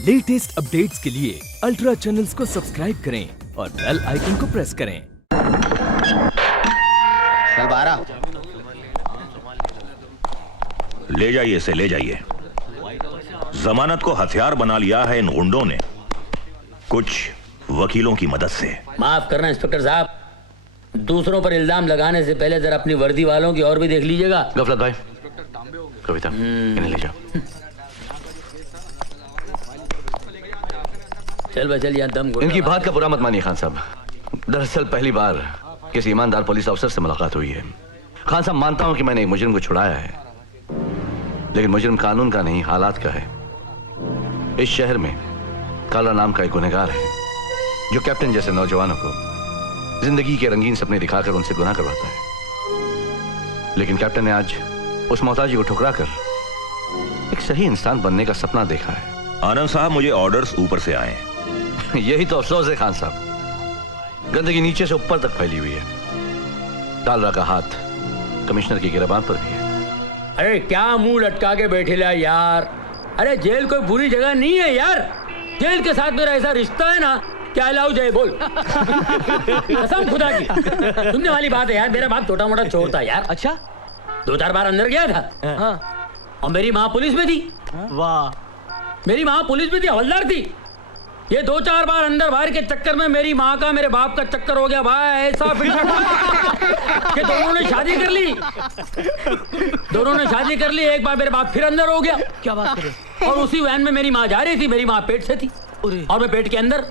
Latest updates के लिए ultra channels को सब्सक्राइब करें और बेल आइकन को प्रेस करें। कल 12 ले जाइए इसे, ले जाइए। जमानत को हथियार बना लिया है इन गुंडों ने, कुछ वकीलों की मदद से। माफ करना इंस्पेक्टर साहब, दूसरों पर इल्जाम लगाने से पहले जरा अपनी वर्दी वालों की और भी देख लीजिएगा। गफलत भाई, कविता इन्हें ले जाओ। चल भाई चल, यहाँ दम घुट। इनकी बात का बुरा मत मानिए खान साहब। दरअसल पहली बार किसी ईमानदार पुलिस अफसर से मुलाकात हुई है। खान साहब, मानता हूं कि मैंने एक मुजरिम को छुड़ाया है, लेकिन मुजरिम कानून का नहीं, हालात का है। इस शहर में काला नाम का एक गुनहगार है जो कैप्टन जैसे नौजवानों को जिंदगी के रंगीन सपने दिखाकर उनसे गुनाह करवाता है। लेकिन कैप्टन ने आज उस मोहताजी को ठुकरा कर एक सही इंसान बनने का सपना देखा है। आनंद साहब, मुझे ऑर्डर्स ऊपर से आए। यही तो अफसोस है खान साहब, गंदगी नीचे से ऊपर तक फैली हुई है। डालरा का हाथ कमिश्नर की गिरबान पर भी है। अरे क्या मुंह लटका के बैठे ला यार। अरे जेल कोई बुरी जगह नहीं है यार। जेल के साथ मेरा ऐसा रिश्ता है ना, क्या लाऊ जय बोल। कसम खुदा की सुनने वाली बात है यार। मेरा बाप छोटा मोटा चोर था यार। अच्छा, 2-4 बार अंदर गया था। हाँ। और मेरी माँ पुलिस में थी। वाह, मेरी माँ पुलिस में थी, हवलदार थी। ये 2-4 बार अंदर बाहर के चक्कर में मेरी माँ का मेरे बाप का चक्कर हो गया भाई। ऐसा फिर कि दोनों ने शादी कर ली। दोनों ने शादी कर ली। एक बार मेरे बाप फिर अंदर हो गया। क्या बात करें। और उसी वैन में मेरी माँ जा रही थी। मेरी माँ पेट से थी और मैं पेट के अंदर।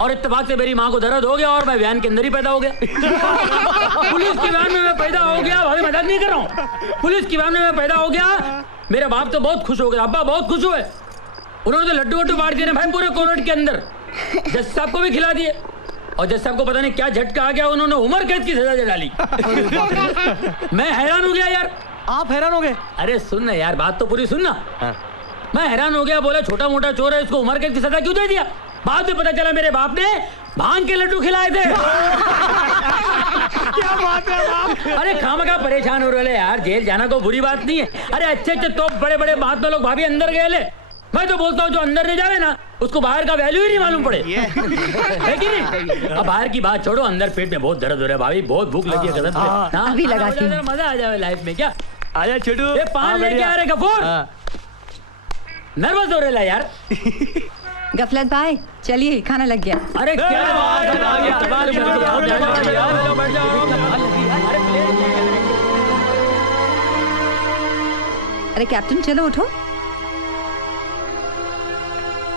और इत्तेफाक से मेरी माँ को दर्द हो गया और मैं वैन के अंदर ही पैदा हो गया। पुलिस की वैन में मैं पैदा हो गया भाई, मजाक नहीं कर रहा हूँ। पुलिस की वैन में मैं पैदा हो गया। मेरे बाप तो बहुत खुश हो गए, अब्बा बहुत खुश हुए। उन्होंने तो लड्डू वड्डू बांट दिए भाई पूरे कोर्ट के अंदर। जज साहब को भी खिला दिए। और जज साहब को पता नहीं क्या झटका आ गया, उन्होंने उम्र कैद की सजा दे डाली। मैं हैरान हो गया यार। आप हैरान हो गए। अरे सुन ना यार, बात तो पूरी सुन ना। मैं हैरान हो गया, बोला छोटा मोटा चोर है, इसको उम्र कैद की सजा क्यों दे दिया। बाद में पता चला मेरे बाप ने भांग के लड्डू खिलाए थे। क्या बात है बाप। अरे खामखा परेशान हो रहे यार। जेल जाना कोई बुरी बात नहीं है। अरे अच्छे अच्छे तो बड़े बड़े महात्मा लोग भाभी अंदर गए ले। मैं तो बोलता हूँ जो अंदर नहीं जावे ना, उसको बाहर का वैल्यू ही नहीं मालूम पड़े। है कि नहीं। अब बाहर की बात छोड़ो, अंदर पेट में बहुत दर्द हो रहा है भाभी, बहुत भूख लगी है कसम से। अभी लगाती हूँ। मजा आ जाए लाइफ में। क्या आजा छोटू, ये पान लेके आ रहे गफूर। नर्वस हो रहे यार। गफलत भाई चलिए, खाना लग गया। अरे क्या बात है। अरे कैप्टन चलो उठो,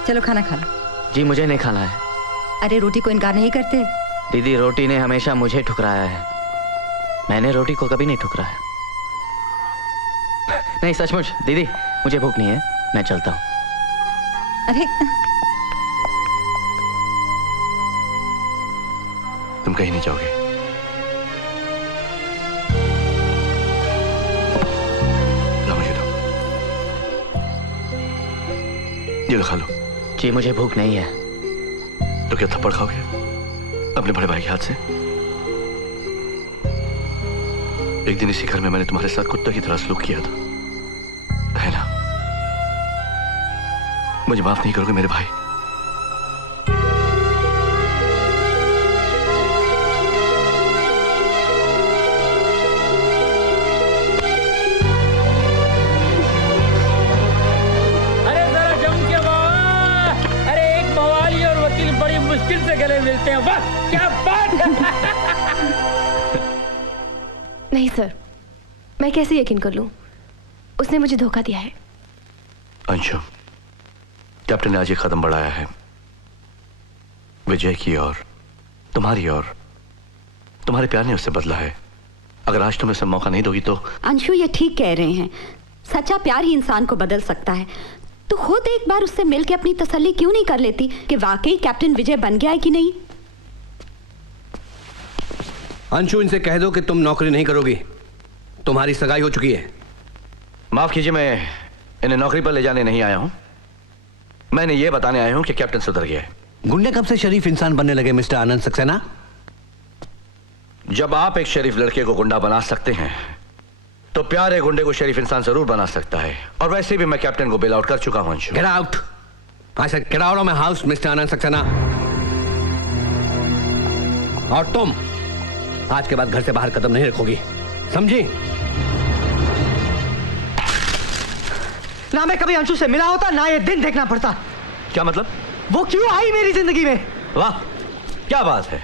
चलो खाना खा लो। जी मुझे नहीं खाना है। अरे रोटी को इनकार नहीं करते। दीदी, रोटी ने हमेशा मुझे ठुकराया है, मैंने रोटी को कभी नहीं ठुकराया। नहीं सचमुच दीदी, मुझे भूख नहीं है, मैं चलता हूँ। अरे तुम कहीं नहीं जाओगे। ला मुझे दो, ये लो खा लो। जी मुझे भूख नहीं है। तो क्या थप्पड़ खाओगे अपने बड़े भाई के हाथ से। एक दिन इसी घर में मैंने तुम्हारे साथ कुत्ते की तरह सलूक किया था, है ना। मुझे माफ नहीं करोगे मेरे भाई। अरे जरा जम के बात। अरे एक मवाली और वकील बड़ी मुश्किल से गले मिलते हैं। वाह क्या बात है। नहीं सर, मैं कैसे यकीन कर लूं। उसने मुझे धोखा दिया है। अंशु, कैप्टन ने आज एक कदम बढ़ाया है विजय की और तुम्हारी और तुम्हारे प्यार ने उससे बदला है। अगर आज तुम उसे मौका नहीं दोगी तो। अंशु ये ठीक कह रहे हैं, सच्चा प्यार ही इंसान को बदल सकता है। तो खुद एक बार उससे मिलकर अपनी तसल्ली क्यों नहीं कर लेती कि वाकई कैप्टन विजय बन गया है कि नहीं। अंशु, इनसे कह दो कि तुम नौकरी नहीं करोगी, तुम्हारी सगाई हो चुकी है। माफ कीजिए, मैं इन्हें नौकरी पर ले जाने नहीं आया हूं। मैंने ये बताने आया हूं कि कैप्टन सुधर गया है। गुंडे कब से शरीफ इंसान बनने लगे मिस्टर आनंद सक्सेना। जब आप एक शरीफ लड़के को गुंडा बना सकते हैं तो प्यारे गुंडे को शरीफ इंसान जरूर बना सकता है। और वैसे भी मैं कैप्टन को बेल आउट कर चुका हूं। Get out. I said get out of my house, Mr. Anand Saxena. और तुम आज के बाद घर से बाहर कदम नहीं रखोगी, समझी? ना मैं कभी अंशु से मिला होता, ना ये दिन देखना पड़ता। क्या मतलब? वो क्यों आई मेरी जिंदगी में? वाह, क्या बात है।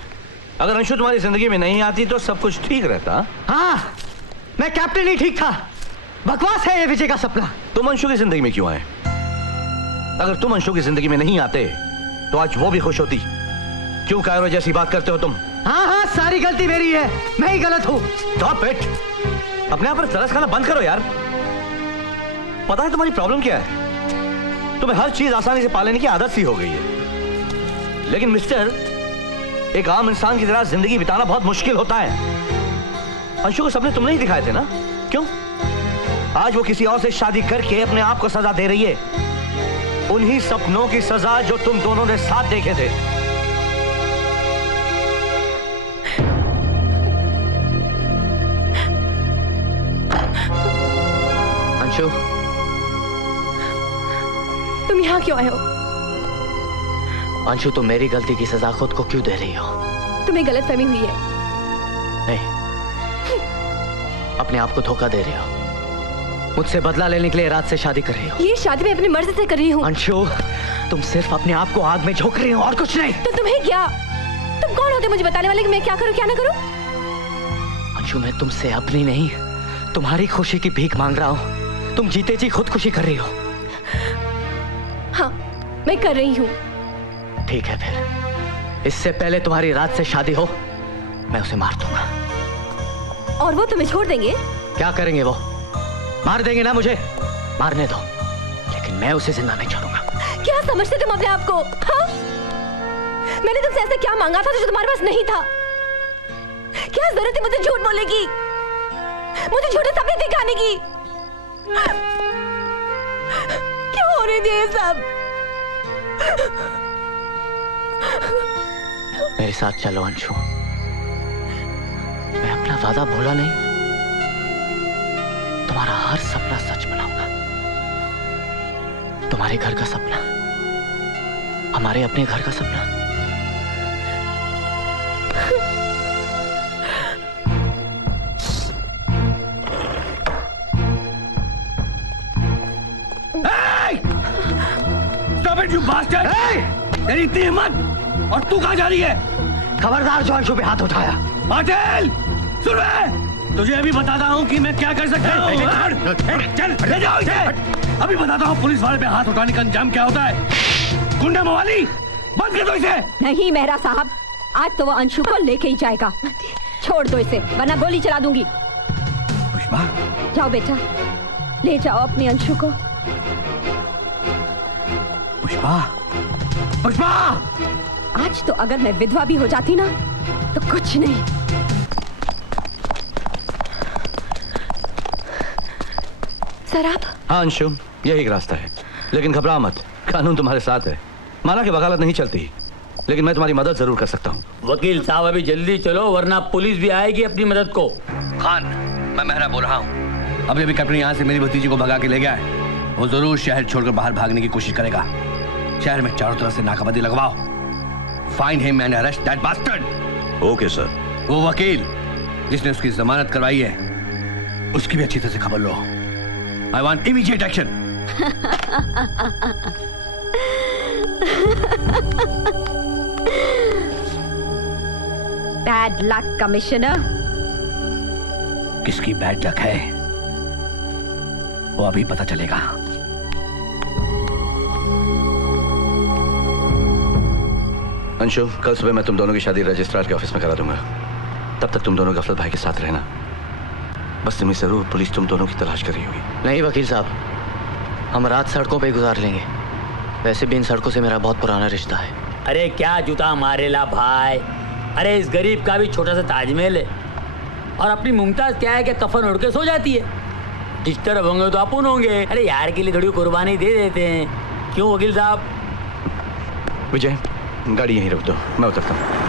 अगर अंशु तुम्हारी जिंदगी में नहीं आती तो सब कुछ ठीक रहता। हाँ, मैं कैप्टन ही ठीक था। बकवास है ये विजय का सपना। तुम अंशु की जिंदगी में क्यों आए? अगर तुम अंशु की जिंदगी में नहीं आते तो आज वो भी खुश होती। क्यों कायरो जैसी बात करते हो तुम? हाँ हाँ, सारी गलती मेरी है, मैं ही गलत हूँ। Stop it. अपने आप पर तरस खाना बंद करो यार। पता है तुम्हारी प्रॉब्लम क्या है? तुम्हें हर चीज आसानी से पा लेने की आदत सी हो गई है। लेकिन मिस्टर, एक आम इंसान की तरह जिंदगी बिताना बहुत मुश्किल होता है। अंशु को सपने तुमने ही दिखाए थे ना? क्यों? आज वो किसी और से शादी करके अपने आप को सजा दे रही है, उन्हीं सपनों की सजा जो तुम दोनों ने साथ देखे थे। अंशु, तुम यहाँ क्यों आए हो? अंशु, तुम मेरी गलती की सजा खुद को क्यों दे रही हो? तुम्हें गलतफहमी हुई है। नहीं, अपने आप को धोखा दे रही हो। मुझसे बदला लेने के लिए रात से शादी कर रही हो। ये शादी मैं अपनी मर्जी से कर रही हूँ। अंशु, तुम सिर्फ अपने आप को आग में झोंक रही हो और कुछ नहीं। तो तुम्हें क्या? तुम कौन होते मुझे बताने वाले कि मैं क्या करूँ क्या ना करूँ? अंशु, मैं तुमसे अपनी नहीं तुम्हारी खुशी की भीख मांग रहा हूँ। तुम जीते जी खुदकुशी कर रही हो। हाँ, मैं कर रही हूँ। ठीक है फिर, इससे पहले तुम्हारी रात से शादी हो मैं उसे मार दूंगा। और वो तुम्हें छोड़ देंगे? क्या करेंगे वो? मार देंगे ना मुझे? मारने दो, लेकिन मैं उसे जिंदा नहीं छोड़ूंगा। क्या समझते तुम अपने आप को? हाँ? मैंने तुमसे ऐसा क्या मांगा था जो तुम्हारे पास नहीं था? क्या जरूरत है मुझे झूठ बोलने की, मुझे झूठे सपने दिखाने की? क्यों हो रही थी ये सब? मेरे साथ चलो अंशु, मैं अपना वादा भूला नहीं। तुम्हारा हर सपना सच बनाऊंगा। तुम्हारे घर का सपना, हमारे अपने घर का सपना। Stop it, you bastard! तेरी इतनी हिम्मत, और तू कहाँ जा रही है? खबरदार जो अंशु पे हाथ उठाया। पाटिल, सुन रहे? तुझे अभी बताता हूँ कि मैं क्या कर सकता हूँ। चल, ले जाओ इसे। अभी बताता हूँ पुलिस वाले पे हाथ उठाने का अंजाम क्या होता है। गुंडा मवाली, बंद कर दो इसे। नहीं मेहरा साहब, आज तो वो अंशु को लेके ही जाएगा। छोड़ दो इसे, वरना गोली चला दूंगी। पुष्पा, जाओ बेटा, ले जाओ अपनी अंशु को। पुष्पा, पुष्पा! आज तो अगर मैं विधवा भी हो जाती ना तो कुछ नहीं। सर आप? हाँ अंशु, यही एक रास्ता है, लेकिन घबरा मत, कानून तुम्हारे साथ है। माना कि वकालत नहीं चलती, लेकिन मैं तुम्हारी मदद जरूर कर सकता हूँ। वकील साहब अभी जल्दी चलो, वरना पुलिस भी आएगी अपनी मदद को। खान, मैं मेहरा बोल रहा हूँ। अभी अभी कैप्टन यहाँ से मेरी भतीजी को भगा के ले गया है। वो जरूर शहर छोड़कर बाहर भागने की कोशिश करेगा। शहर में चारों तरफ से नाकाबंदी लगवाओ। Find him and arrest that bastard. Okay sir. वो वकील जिसने उसकी जमानत करवाई है, उसकी भी अच्छी तरह से खबर लो। I want immediate action. Bad luck commissioner. किसकी बैड लक है वो अभी पता चलेगा। अंशु, कल सुबह मैं तुम दोनों की शादी रजिस्ट्रार के ऑफिस में करा दूंगा। तब तक तुम दोनों गफलत भाई के साथ रहना। बस तुम्हें जरूर पुलिस तुम दोनों की तलाश कर रही होगी। नहीं वकील साहब, हम रात सड़कों पे गुजार लेंगे। वैसे भी इन सड़कों से मेरा बहुत पुराना रिश्ता है। अरे क्या जूता मारेला भाई। अरे इस गरीब का भी छोटा सा ताजमहल है, और अपनी मुमताज क्या है कि कफन उड़ के सो जाती है। डिस्टर्ब होंगे तो अपन होंगे। अरे यार के लिए थोड़ी कुर्बानी दे देते हैं, क्यों वकील साहब? विजय, गाड़ी यहीं रोक दो, मैं उतरता हूँ।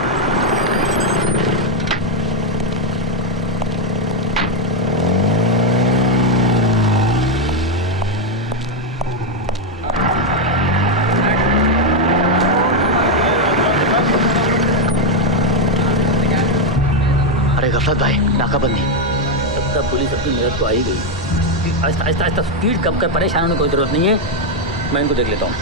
रफत भाई, नाकाबंदी। तब तक पुलिस अपनी मदद को आई गई। आहिस्ता आहिस्ता आहिस्ता स्पीड कम कर, परेशान होने की कोई जरूरत नहीं है, मैं इनको देख लेता हूँ।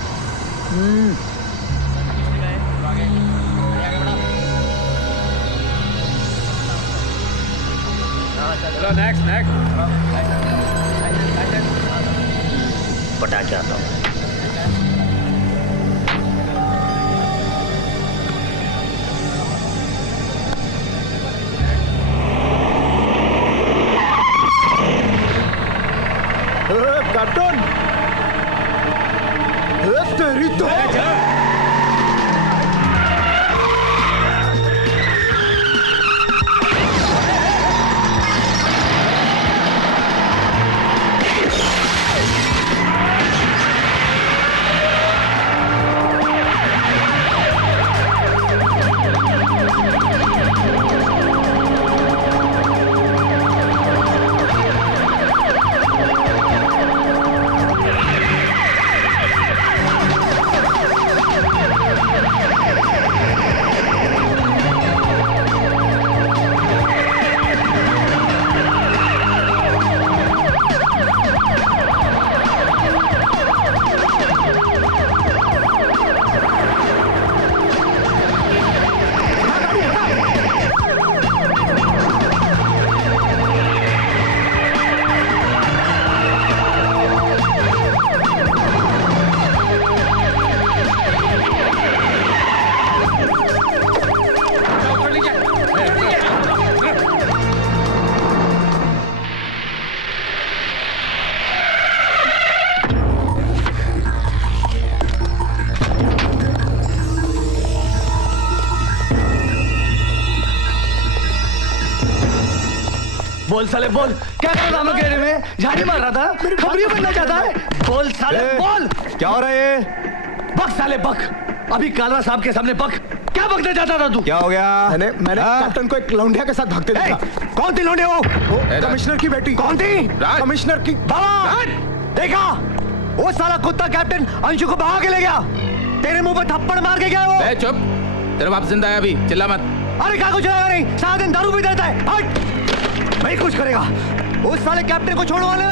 नेक्स्ट पटा के आता हूँ। कैप्टन, तेरी तो बोल साले बोल, क्या कर रहा था? में झाड़ी मार रहा था, खबरी बनना चाहता है। बोल साले बोल, क्या हो रहा है? बक साले बक, अभी कालरा साहब के सामने बक। क्या बकना चाहता था तू? क्या हो गया? मैंने कैप्टन को एक लौंडिया के साथ भागते देखा। कौन थी लौंडिया? वो कमिश्नर की बेटी। कौन थी? कमिश्नर की। बाबा देखा, वो साला कुत्ता कैप्टन अंशु को भाग के ले गया। तेरे मुंह पे थप्पड़ मार के गया वो। चुप, तेरा बाप जिंदा है अभी, चिल्ला मत। अरे क्या कुछ है नहीं, सारा दिन दारू पी देता है। हट, नहीं कुछ करेगा। उस साले कैप्टन को छोड़ो वाले।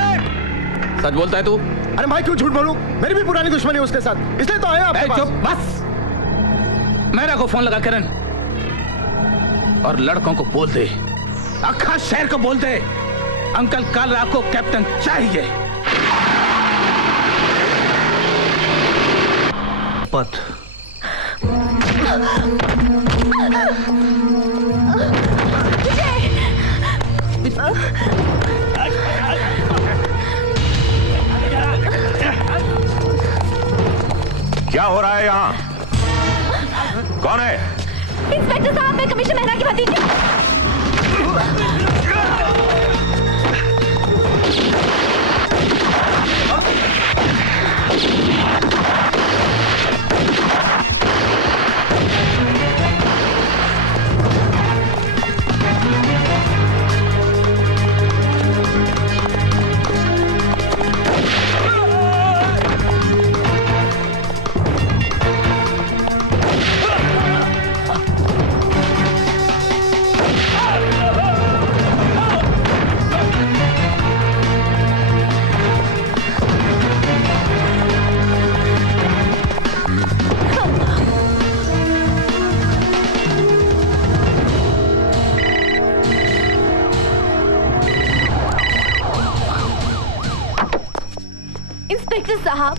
सच बोलता है तू? अरे भाई क्यों झूठ बोलूं? मेरी भी पुरानी दुश्मनी है उसके साथ, इसलिए तो आया आपके पास। चुप बस। मेरा को फोन लगा किरण, और लड़कों को बोल दे, अक्खा शहर को बोल दे, अंकल कालरा को कैप्टन चाहिए। पत क्या हो रहा है यहाँ? कौन है? इंस्पेक्टर साहब, मैं कमिश्नर मेहरा की भतीजी। इंस्पेक्टर साहब,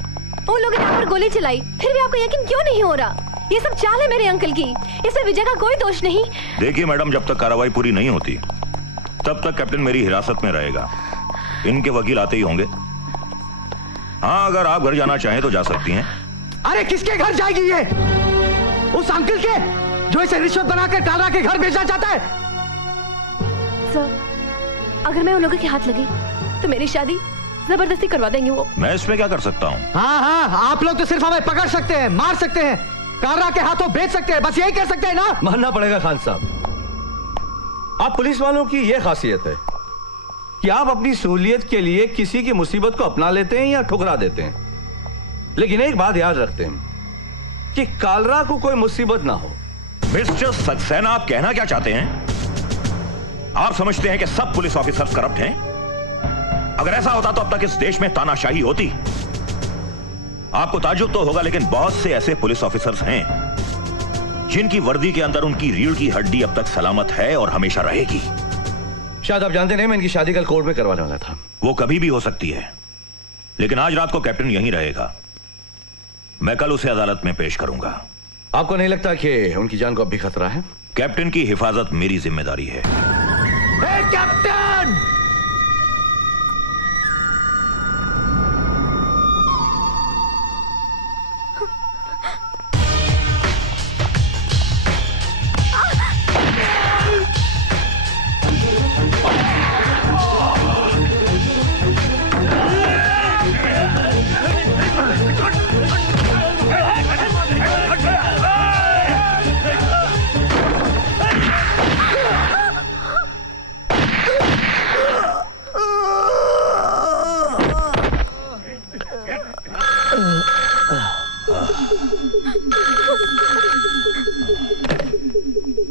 उन लोगों ने आप पर गोली चलाई, फिर भी आपको यकीन क्यों नहीं हो रहा? ये सब चाल है मेरे अंकल की, इसमें विजय का कोई दोष नहीं। देखिए मैडम, जब तक कार्रवाई पूरी नहीं होती तब तक कैप्टन मेरी हिरासत में रहेगा। इनके वकील आते ही होंगे। हाँ, अगर आप घर जाना चाहें तो जा सकती हैं। अरे किसके घर जाएगी ये? उस अंकल के जो इसे रिश्वत बनाकर कालरा के घर भेजना चाहता है। सर, अगर मैं उन लोगों के हाथ लगी तो मेरी शादी जबरदस्ती करवा देंगे वो। मैं इसमें क्या कर सकता हूँ? हाँ हाँ, आप लोग तो सिर्फ हमें पकड़ सकते हैं, मार सकते हैं, कालरा के हाथों बेच सकते हैं, बस यही कर सकते हैं ना? मानना पड़ेगा खान साहब, आप पुलिस वालों की यह खासियत है कि आप अपनी सहूलियत के लिए किसी की मुसीबत को अपना लेते हैं या ठुकरा देते हैं, लेकिन एक बात याद रखते हैं कि कालरा को कोई मुसीबत ना हो। मिस्टर सक्सेना, आप कहना क्या चाहते हैं? आप समझते हैं कि सब पुलिस ऑफिसर्स करप्ट हैं? अगर ऐसा होता तो अब तक इस देश में तानाशाही होती। आपको ताज्जुब तो होगा, लेकिन बहुत से ऐसे पुलिस ऑफिसर्स हैं जिनकी वर्दी के अंदर उनकी रीढ़ की हड्डी अब तक सलामत है और हमेशा रहेगी। शायद आप जानते नहीं, मैं इनकी शादी कल कोर्ट में करवाने वाला था। वो कभी भी हो सकती है, लेकिन आज रात को कैप्टन यहीं रहेगा। मैं कल उसे अदालत में पेश करूंगा। आपको नहीं लगता कि उनकी जान को अब भी खतरा है? कैप्टन की हिफाजत मेरी जिम्मेदारी है। कैप्टन!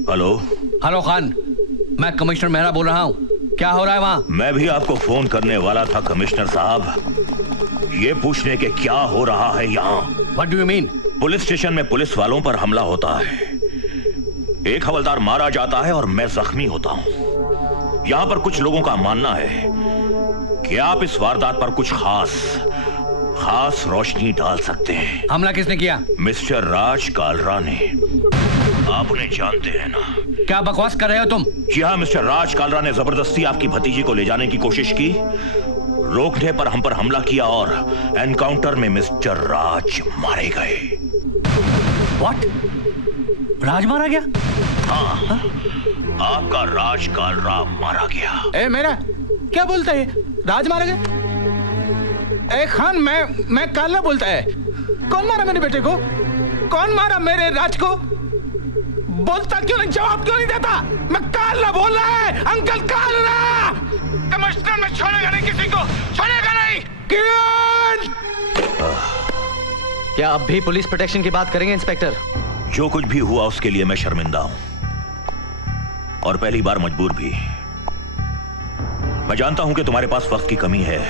हेलो। हेलो खान, मैं कमिश्नर मेहरा बोल रहा हूँ। क्या हो रहा है वहाँ? मैं भी आपको फोन करने वाला था कमिश्नर साहब, ये पूछने के क्या हो रहा है यहाँ। What do you mean? Police station में पुलिस वालों पर हमला होता है, एक हवलदार मारा जाता है और मैं जख्मी होता हूँ। यहाँ पर कुछ लोगों का मानना है कि आप इस वारदात पर कुछ खास रोशनी डाल सकते हैं। हमला किसने किया? मिस्टर राज कालरा ने। आप उन्हें जानते हैं ना? क्या बकवास कर रहे हो तुम? जी हाँ, मिस्टर राज कालरा ने जबरदस्ती आपकी भतीजी को ले जाने की कोशिश की, रोकने पर हम पर हमला किया और एनकाउंटर में मिस्टर राज मारे गए। What? राज मारा गया? हाँ, आपका राज कालरा मारा गया। ए मेरा क्या बोलता है? राज मारा गया? ए खान, मैं कालरा बोलता है। कौन मारा मेरे बेटे को? कौन मारा मेरे राज को? बोलता क्यों नहीं, जवाब क्यों नहीं देता? मैं कालरा बोल रहा है, अंकल कालरा। कमिश्नर में छोड़ेगा नहीं किसी को, छोड़ेगा नहीं। किरण! क्या अब भी पुलिस प्रोटेक्शन की बात करेंगे इंस्पेक्टर? जो कुछ भी हुआ उसके लिए मैं शर्मिंदा हूं, और पहली बार मजबूर भी। मैं जानता हूं कि तुम्हारे पास वक्त की कमी है,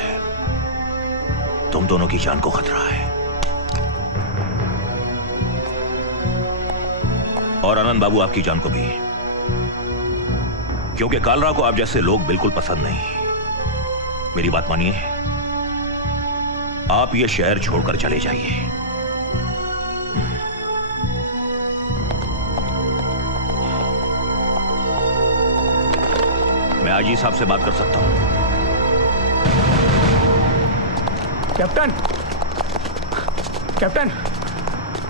तुम दोनों की जान को खतरा है। और आनंद बाबू आपकी जान को भी, क्योंकि कालरा को आप जैसे लोग बिल्कुल पसंद नहीं। मेरी बात मानिए, आप ये शहर छोड़कर चले जाइए। मैं आजी साहब से बात कर सकता हूं। कैप्टन,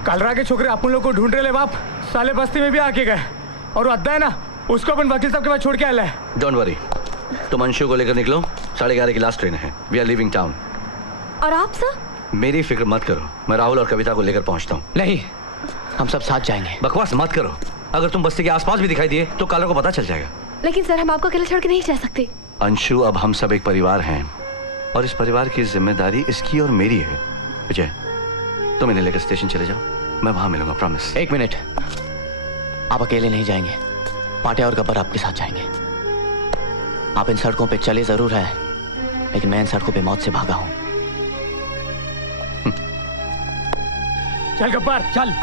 कालरा के छोकरे अपन लोग को ढूंढ रहे ले बाप। साले बस्ती में भी आके गए, और अद्दा है ना, उसको अपन वकील साहब के पास छोड़ के आया है। डोंट वरी, तुम अंशु को लेकर निकलो, 11:30 की लास्ट ट्रेन है। We are living town. और आप सर? मेरी फिक्र मत करो, मैं राहुल और कविता को लेकर पहुंचता हूँ। नहीं, हम सब साथ जाएंगे। बकवास मत करो, अगर तुम बस्ती के आसपास भी दिखाई दिए तो कालरा को पता चल जाएगा। लेकिन सर, हम आपको अकेले छोड़ के नहीं जा सकते। अंशु, अब हम सब एक परिवार हैं, और इस परिवार की जिम्मेदारी इसकी और मेरी है। विजय, तुम इन्हें लेकर स्टेशन चले जाओ, मैं वहां मिलूंगा, प्रॉमिस। एक मिनट, आप अकेले नहीं जाएंगे, पाटिया और गब्बर आपके साथ जाएंगे। आप इन सड़कों पे चले जरूर है, लेकिन मैं इन सड़कों पे मौत से भागा हूं। चल गब्बर चल।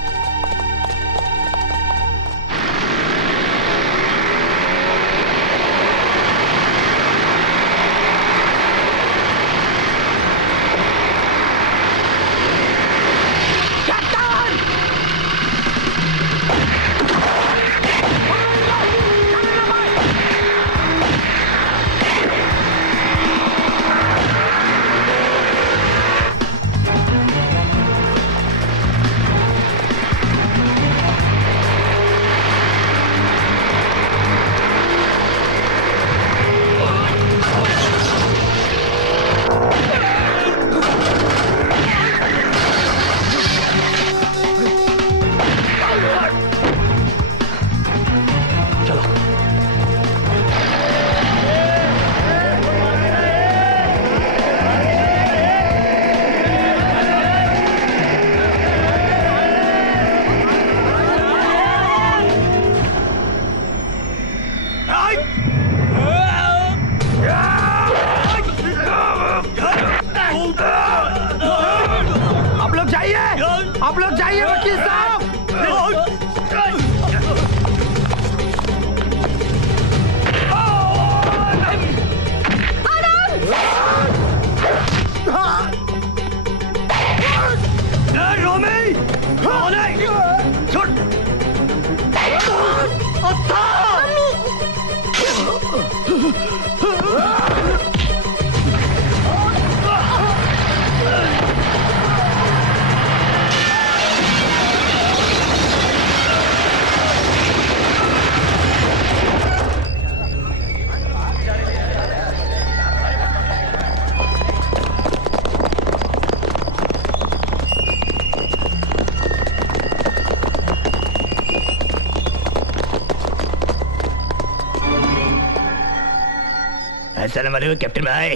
अस्सलाम वालेकुम कैप्टन भाई।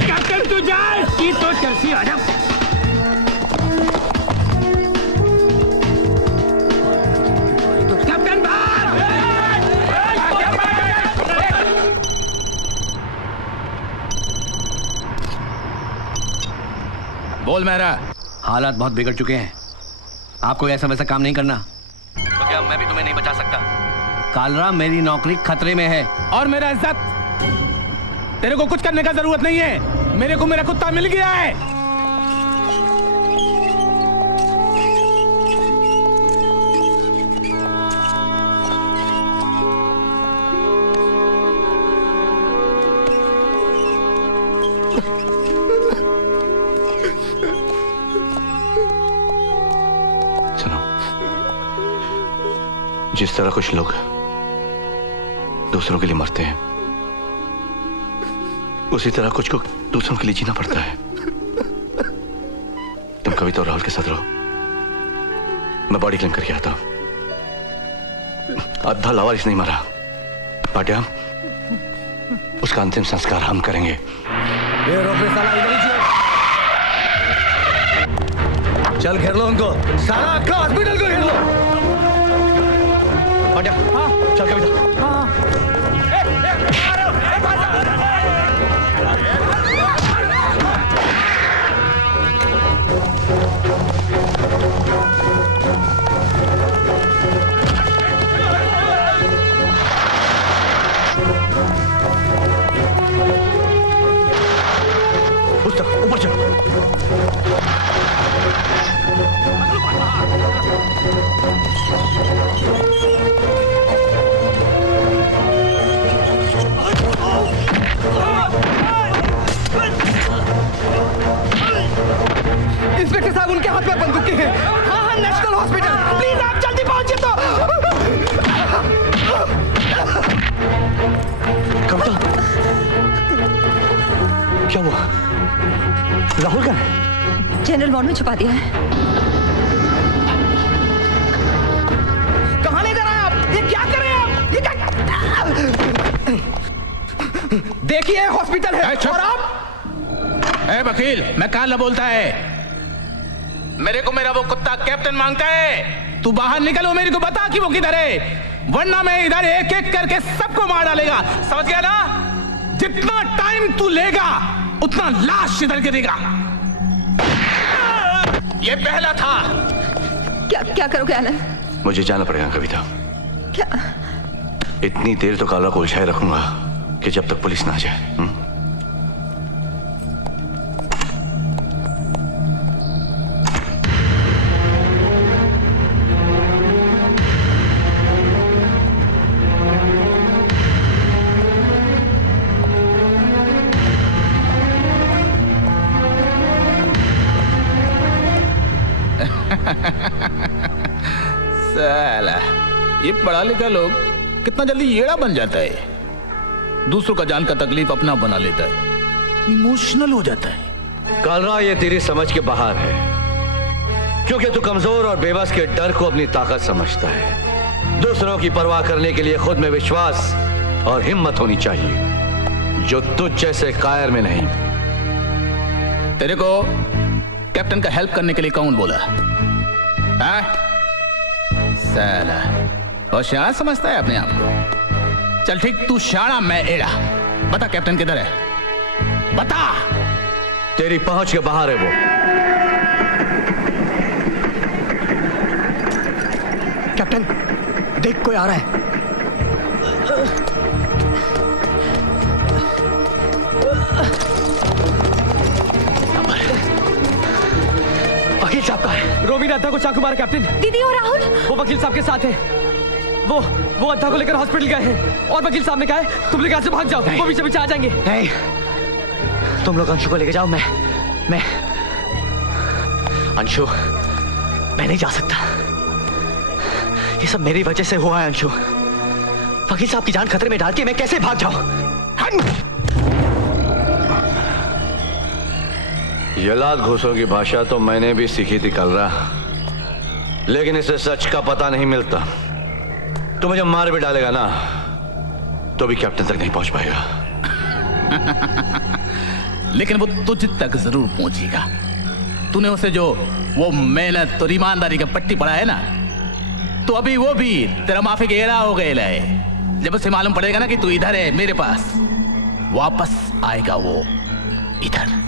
कैप्टन तू जा, इसकी तो चर्सी आ जा। बोल मेरा। हालात बहुत बिगड़ चुके हैं, आपको ऐसा वैसा काम नहीं करना। तो क्या मैं भी तुम्हें नहीं बचा सकता? कालरा, मेरी नौकरी खतरे में है। और मेरा इज्जत, तेरे को कुछ करने का जरूरत नहीं है। मेरे को मेरा कुत्ता मिल गया है। जिस तरह कुछ लोग दूसरों के लिए मरते हैं, उसी तरह कुछ को दूसरों के लिए जीना पड़ता है। तुम कभी तो राहुल के साथ रहो, मैं बॉडी क्लेम करके आता हूं। अद्धा लावारिस नहीं मरा। पाटिया, उसका अंतिम संस्कार हम करेंगे। ये रोक रे साला, इधर ही चल घेर लो उनको, सारा आपका हॉस्पिटल को घेर लो। पाटिया, हाँ चल कविता। हाँ उस तक ऊपर चलो। इंस्पेक्टर साहब, उनके हाथ में बंदूकें हैं। हाँ हाँ, नेशनल हॉस्पिटल, प्लीज आप जल्दी पहुंचिए। तो कविता, क्या हुआ? राहुल का है? जनरल वार्ड में छुपा दिया है। कहां ले जा रहे हैं आप? ये क्या कर रहे हैं आप? ये क्या? देखिए हॉस्पिटल है। और आप? ए वकील, मैं काला बोलता है। मेरे को मेरा वो कुत्ता कैप्टन मांगता है। तू बाहर निकलो, मेरे को बता कि वो किधर है, वरना मैं इधर एक एक करके सबको मार डालेगा। समझ गया ना? जितना टाइम तू लेगा उतना लाश इधर गिरेगा। ये पहला था। क्या क्या करोगे आनंद? मुझे जाना पड़ेगा कविता। क्या? इतनी देर तो कालरा को उलझाए रखूंगा कि जब तक पुलिस ना आ जाए। साला, ये पढ़ा लिखा लोग कितना जल्दी येड़ा बन जाता है। दूसरों का जान का तकलीफ अपना बना लेता है, इमोशनल हो जाता है। कालरा, ये तेरी समझ के बाहर है, क्योंकि तू कमजोर और बेबस के डर को अपनी ताकत समझता है। दूसरों की परवाह करने के लिए खुद में विश्वास और हिम्मत होनी चाहिए, जो तुझ जैसे कायर में नहीं। तेरे को कैप्टन का हेल्प करने के लिए कौन बोला? साला, और शाना समझता है अपने आप को। चल ठीक, तू शाना मैं एड़ा। बता कैप्टन किधर है, बता। तेरी मेरी पहुंच के बाहर है वो। कैप्टन, देख कोई आ रहा है। वकील साहब का है। रोमी ने अद्धा को चाकू मारा कैप्टन। दीदी और राहुल? वो वकील साहब के साथ है। वो अद्धा को लेकर हॉस्पिटल गए हैं और वकील साहब ने कहा है तुम लोग यहाँ से भाग जाओ, वो पीछे आ जाएंगे। नहीं, तुम लोग अंशु को लेके जाओ। मैं अंशु, मैं नहीं जा सकता। ये सब मेरी वजह से हुआ है अंशु। वकील साहब की जान खतरे में डाल के मैं कैसे भाग जाऊं? जलाद घूसों की भाषा तो मैंने भी सीखी थी कलरा, लेकिन इसे सच का पता नहीं मिलता। तो मुझे मार भी डालेगा ना तो भी कैप्टन तक नहीं पहुंच पाएगा। लेकिन वो तुझ तक जरूर पहुंचेगा। तूने उसे जो वो मेहनत और ईमानदारी का पट्टी पड़ा है ना, तो अभी वो भी तेरा माफी के एरा हो गए लाए। जब उसे मालूम पड़ेगा ना कि तू इधर है मेरे पास, वापस आएगा वो इधर।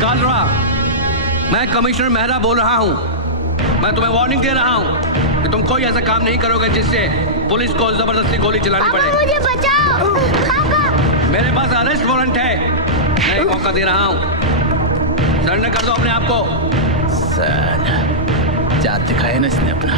कालरा, मैं कमिश्नर मेहरा बोल रहा हूं। मैं तुम्हें वार्निंग दे रहा हूं कि तुम कोई ऐसा काम नहीं करोगे जिससे पुलिस को जबरदस्ती गोली चलानी पड़े। मुझे बचाओ। पापा। मेरे पास अरेस्ट वारंट है, मैं एक मौका दे रहा हूं। सरेंडर कर दो अपने आप को। सर, जात दिखाया ना इसने अपना।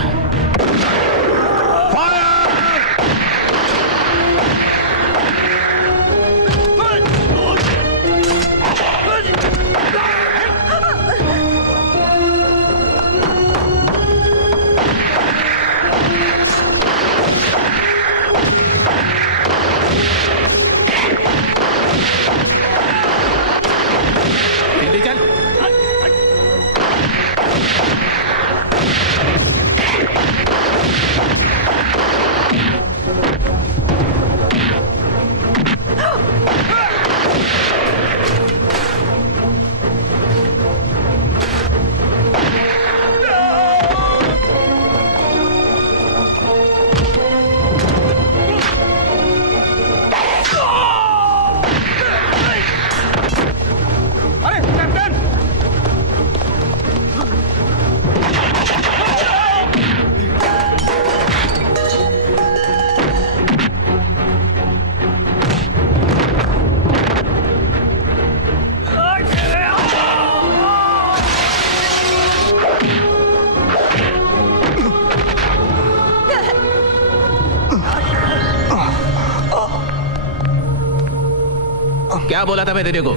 क्या बोला था मैं तेरे को?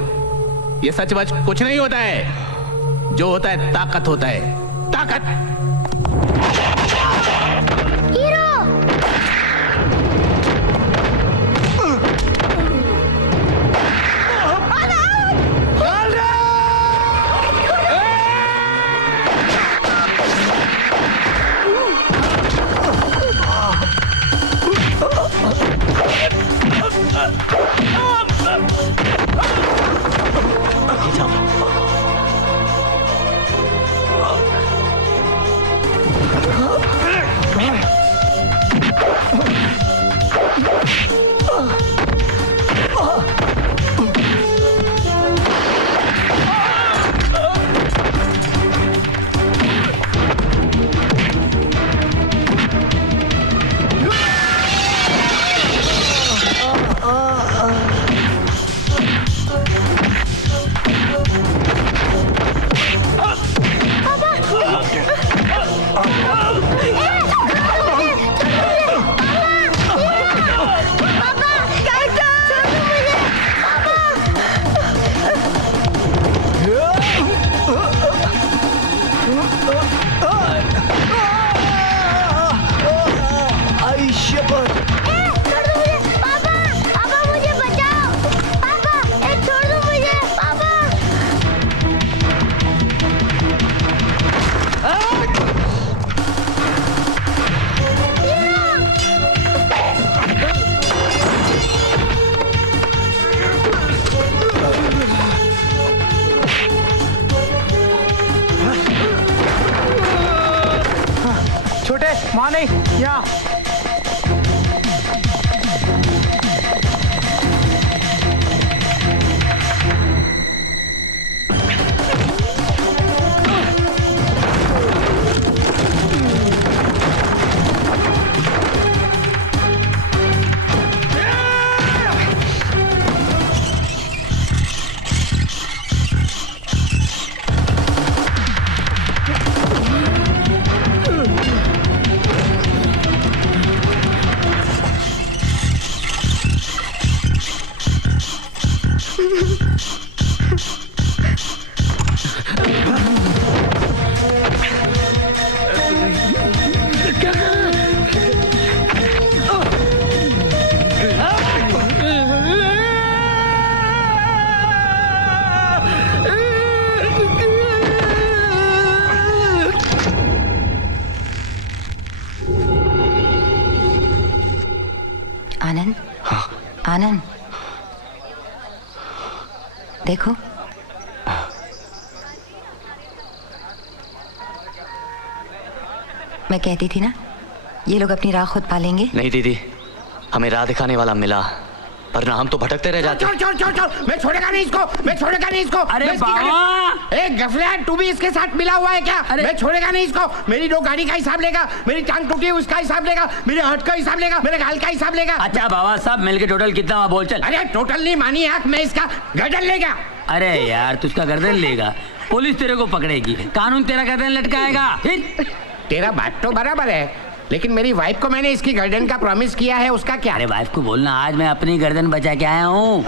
ये सच बच कुछ नहीं होता है, जो होता है ताकत होता है। ताकत। नहीं या आनंद, आनंद, देखो मैं कहती थी ना ये लोग अपनी राह खुद पालेंगे। नहीं दीदी, हमें राह दिखाने वाला मिला, वरना हम तो भटकते रह जाते। छोड़, मैं छोड़ेगा नहीं इसको, मैं छोड़ेगा नहीं इसको। अरे बाबा, ए गफला, तू भी इसके साथ मिला हुआ है क्या? मैं छोड़ेगा नहीं इसको। मेरी 2 गाड़ी का हिसाब लेगा, मेरी टांग टूटी है उसका हिसाब लेगा, मेरे हट का हिसाब लेगा, मेरे गाल का हिसाब लेगा। अच्छा बाबा साहब मिलके टोटल कितना हुआ बोल चल। अरे टोटल नहीं मानी आंख, मैं इसका गर्दन लेगा। अरे यार तू उसका गर्दन लेगा, पुलिस तेरे को पकड़ेगी, कानून तेरा गर्दन लटकाएगा। तेरा बात तो बराबर है, लेकिन मेरी वाइफ को मैंने इसकी गर्दन का प्रॉमिस किया है, उसका क्या? अरे वाइफ को बोलना आज मैं अपनी गर्दन बचा के आया हूँ।